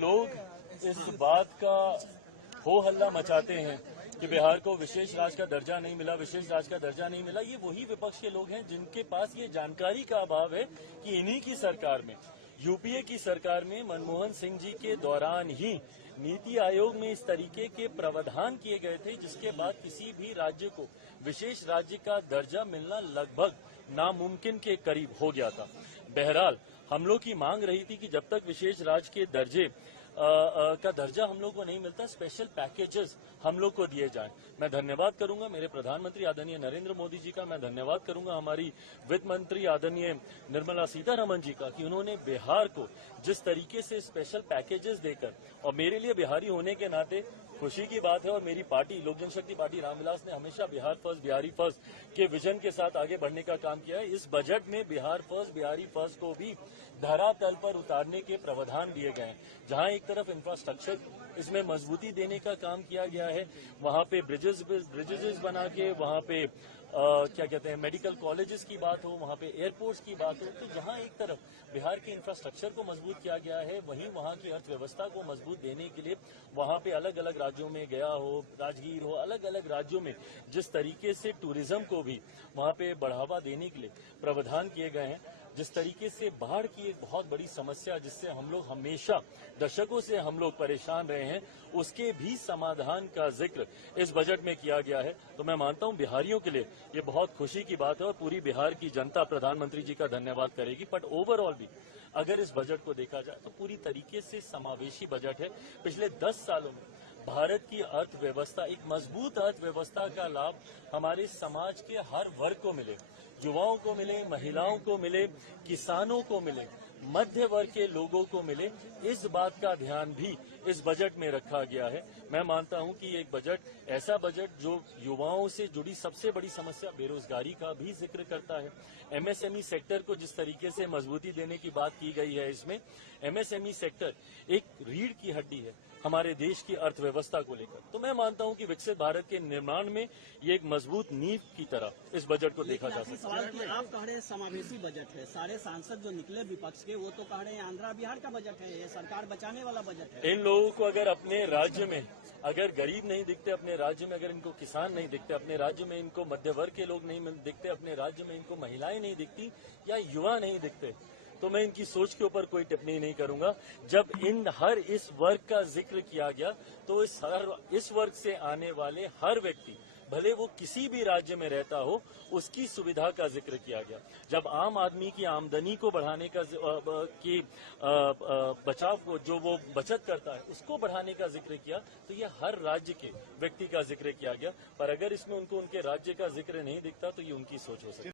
लोग इस बात का हो हल्ला मचाते हैं कि बिहार को विशेष राज्य का दर्जा नहीं मिला, विशेष राज्य का दर्जा नहीं मिला, ये वही विपक्ष के लोग हैं जिनके पास ये जानकारी का अभाव है कि इन्हीं की सरकार में, यूपीए की सरकार में मनमोहन सिंह जी के दौरान ही नीति आयोग में इस तरीके के प्रावधान किए गए थे जिसके बाद किसी भी राज्य को विशेष राज्य का दर्जा मिलना लगभग नामुमकिन के करीब हो गया था। बहरहाल हम लोग की मांग रही थी कि जब तक विशेष राज्य के दर्जे का दर्जा हम लोग को नहीं मिलता, स्पेशल पैकेजेस हम लोग को दिए जाएं। मैं धन्यवाद करूंगा मेरे प्रधानमंत्री आदरणीय नरेंद्र मोदी जी का, मैं धन्यवाद करूंगा हमारी वित्त मंत्री आदरणीय निर्मला सीतारमण जी का कि उन्होंने बिहार को जिस तरीके से स्पेशल पैकेजेस देकर, और मेरे लिए बिहारी होने के नाते खुशी की बात है, और मेरी पार्टी लोक जनशक्ति पार्टी रामविलास ने हमेशा बिहार फर्स्ट बिहारी फर्स्ट के विजन के साथ आगे बढ़ने का काम किया है। इस बजट में बिहार फर्स्ट बिहारी फर्स्ट को भी धरातल पर उतारने के प्रावधान दिए गए हैं। जहां एक तरफ इंफ्रास्ट्रक्चर इसमें मजबूती देने का काम किया गया है, वहां पे ब्रिजेस बना के, वहां पे क्या कहते हैं मेडिकल कॉलेजेस की बात हो, वहां पे एयरपोर्ट्स की बात हो, तो जहां एक तरफ बिहार के इंफ्रास्ट्रक्चर को मजबूत किया गया है, वहीं वहां की अर्थव्यवस्था को मजबूत देने के लिए वहां पे अलग अलग राज्यों में गया हो, राजगीर हो, अलग अलग राज्यों में जिस तरीके से टूरिज्म को भी वहां पे बढ़ावा देने के लिए प्रावधान किए गए हैं, जिस तरीके से बाढ़ की एक बहुत बड़ी समस्या जिससे हम लोग हमेशा दशकों से हम लोग परेशान रहे हैं, उसके भी समाधान का जिक्र इस बजट में किया गया है। तो मैं मानता हूं बिहारियों के लिए ये बहुत खुशी की बात है और पूरी बिहार की जनता प्रधानमंत्री जी का धन्यवाद करेगी। बट ओवरऑल भी अगर इस बजट को देखा जाए तो पूरी तरीके से समावेशी बजट है। पिछले 10 सालों में भारत की अर्थव्यवस्था, एक मजबूत अर्थव्यवस्था का लाभ हमारे समाज के हर वर्ग को मिले, युवाओं को मिले, महिलाओं को मिले, किसानों को मिले, मध्य वर्ग के लोगों को मिले, इस बात का ध्यान भी इस बजट में रखा गया है। मैं मानता हूं कि एक बजट, ऐसा बजट जो युवाओं से जुड़ी सबसे बड़ी समस्या बेरोजगारी का भी जिक्र करता है। एमएसएमई सेक्टर को जिस तरीके से मजबूती देने की बात की गई है, इसमें एमएसएमई सेक्टर एक रीढ़ की हड्डी है हमारे देश की अर्थव्यवस्था को लेकर। तो मैं मानता हूं कि विकसित भारत के निर्माण में ये एक मजबूत नींव की तरह इस बजट को देखा जा सकता है। कि आप कह रहे हैं समावेशी बजट है, सारे सांसद जो निकले विपक्ष के वो तो कह रहे हैं आंध्रा बिहार का बजट है, ये सरकार बचाने वाला बजट है। इन लोगों को अगर अपने राज्य में अगर गरीब नहीं दिखते, अपने राज्य में अगर इनको किसान नहीं दिखते, अपने राज्य में इनको मध्य वर्ग के लोग नहीं दिखते, अपने राज्य में इनको महिलाएं नहीं दिखती या युवा नहीं दिखते, तो मैं इनकी सोच के ऊपर कोई टिप्पणी नहीं करूंगा। जब इन हर इस वर्ग का जिक्र किया गया तो इस वर्ग से आने वाले हर व्यक्ति, भले वो किसी भी राज्य में रहता हो, उसकी सुविधा का जिक्र किया गया। जब आम आदमी की आमदनी को बढ़ाने का बचाव को, जो वो बचत करता है, उसको बढ़ाने का जिक्र किया, तो ये हर राज्य के व्यक्ति का जिक्र किया गया। पर अगर इसमें उनको उनके राज्य का जिक्र नहीं दिखता तो ये उनकी सोच हो सकती है।